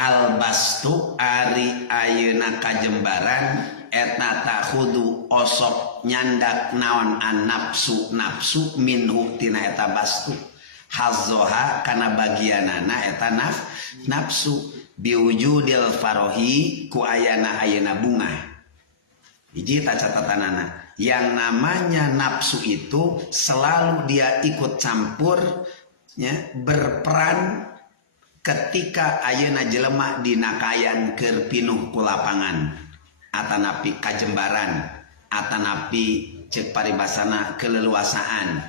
Albastu ari ayeuna kajembaran eta takhudu osok nyandak naon an nafsu minhu tina eta bastu hazzoha kana bagianana eta nafsu biwujudil farohi ku ayana bunga. Hiji ta catatanana, yang namanya nafsu itu selalu dia ikut campur ya, berperan ketika ayeuna jelema dinakayan keur pinuh ku lapangan atanapi kajembaran atanapi cek paribasana keleluasaan.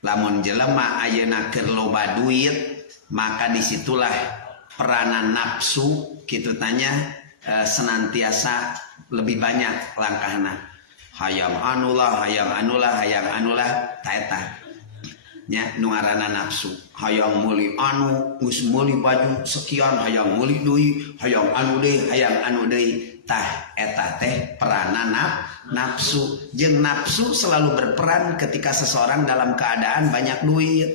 Lamun jelema ayeuna keur loba duit maka disitulah peranan nafsu kitu tanya senantiasa lebih banyak langkahna hayang anulah taeta nya nu ngaranna nafsu hayang meuli anu geus meuli baju sekian hayang meuli deui hayang anu deui tah eta teh peranan nafsu. Jeung nafsu selalu berperan ketika seseorang dalam keadaan banyak duit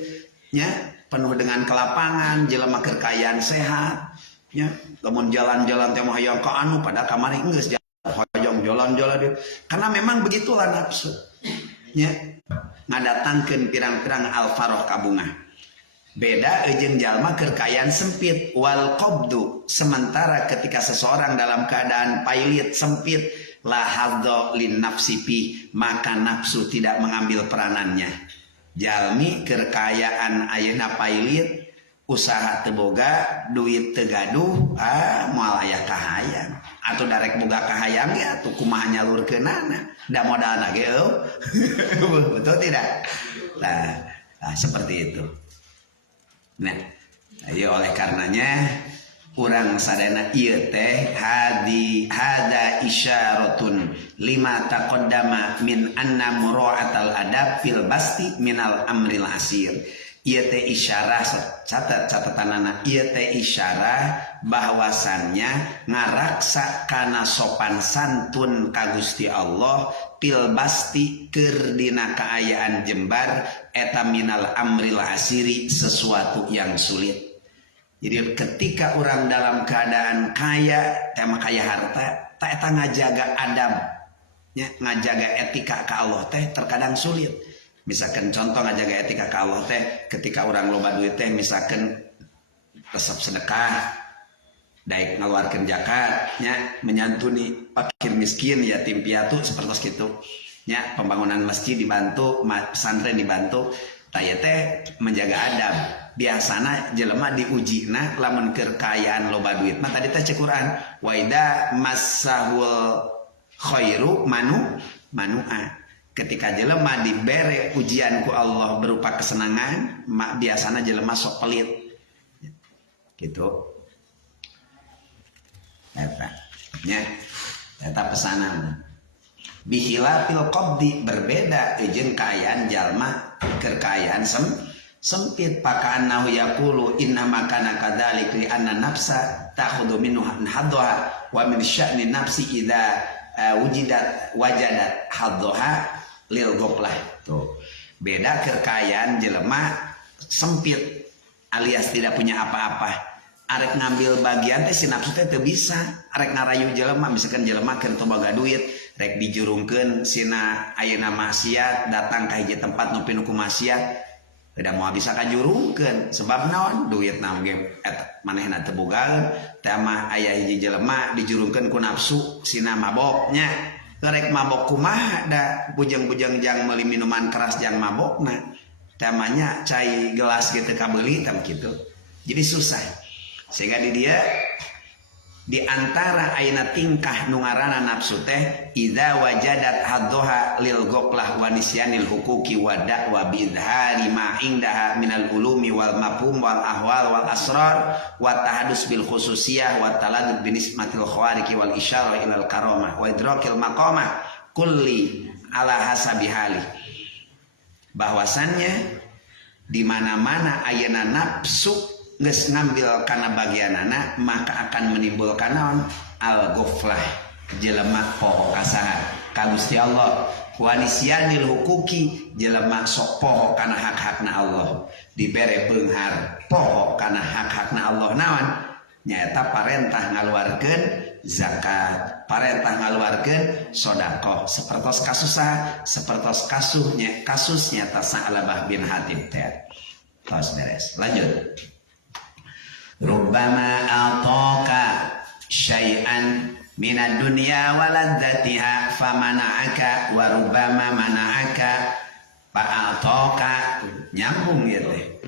nya penuh dengan kelapangan jelema keur kayaan sehat nya lamun jalan-jalan teh mah hayang ka anu pada kamari geus hayang jalan-jalan karena memang begitulah nafsu nya ngadatangkeun pirang-pirang alfaroh kabunga. Beda jeung jalma keur kayaan sempit wal qabdu, sementara ketika seseorang dalam keadaan pailit sempit la hadza lin nafsi fi, maka nafsu tidak mengambil peranannya. Jalmi keur kayaan ayeuna pailit usaha teu boga duit teu gaduh moal aya kahayang atuh darek boga kahayang ya atuh kumaha nyalurkeunana da modalna ge betul tidak? Nah, seperti itu. Nah, ayo oleh karenanya urang sadayana ieu teh hada isyaratun lima taqaddama min anna mura'atal adab fil basti minal amril asir. Ieu teh isyarah catatanana ieu teh isyarah bahwasannya ngaraksa kana sopan santun ka Gusti Allah fil basti keur dina kaayaan jembar eta minal amril asiri sesuatu yang sulit. Jadi ketika orang dalam keadaan kaya tema kaya harta tak eta ngajaga adab ya, ngajaga etika ka Allah teh terkadang sulit. Misalkan contoh ngajaga etika ka Allah teh ketika orang loba duit teh misalkan resep sedekah daek ngaluarkeun zakat nya menyantuni fakir miskin yatim piatu seperti itu nya pembangunan masjid dibantu pesantren dibantu taya teh menjaga adab. Biasana jelema diujina lamun keur kayaan loba duit mah tadi teh cek Quran wa idza massahul khairu manu'a. Ketika jelema dibere ujian ku Allah berupa kesenangan mak biasana jelema sok pelit gitu eta nya eta pesanan bihilafil qabdi berbeda jeung kaayaan jalma keur kaayaan sempit pakaan nahu yaqulu inna makana kadzalik li anna nafsa ta'khudhu minhu hadha wa min sya'ni nafsi idza wajadat hadha lil goplah. Tuh beda kekayaan jelema sempit alias tidak punya apa-apa arek ngambil bagian teh si nafsu teh teu bisa arek ngarayu jelema misalkan jelema keur teu boga duit rek dijurungkeun sina ayeuna maksiat datang ka hiji tempat nu pinuh ku maksiat tidak mau bisa kajurungkeun sebab naon duit naon ge eta manehna teu boga teh mah aya hiji jelema dijurungkeun ku nafsu sina maboknya rek mabok kumaha da bujang-bujang jang meuli minuman keras jang mabokna tamanya cai gelas gitu kabeuli tam kitu jadi susah sehingga di dia di antara ayeuna tingkah nu ngaranna nafsu teh idza wajadat haddoha lil ghaflah wa nisyanil huquqi wa da'wa bidhari ma indaha minal ulumi wal mafhum wal ahwal wal asrar wa tahadus bil khususiyah wa taladud bi nismatil khawariqi wal isyarah ilal karamah wa idrakil maqamah kulli ala hasabi hali. Bahwasannya di mana-mana ayeuna nafsu geus ngambil kana bagianana maka akan menimbulkan naon al-ghaflah jelema poho kasaha ka Gusti Allah wa nisyanil huquqi jelema sok poho kana hak-hakna Allah dibere beunghar pokok karena hak-hakna Allah naon nyaeta parentah ngaluarkeun zakat, parentah ngaluarkeun sedekah sapertos kasusah sapertos kasus nyata Sa'labah bin Hatib teh. Tos beres. Lanjut. Rubbama ataka syai'an minad dunya waladzatiha famana'aka wa rubbama mana'aka fa'ataka nyambung ya teh.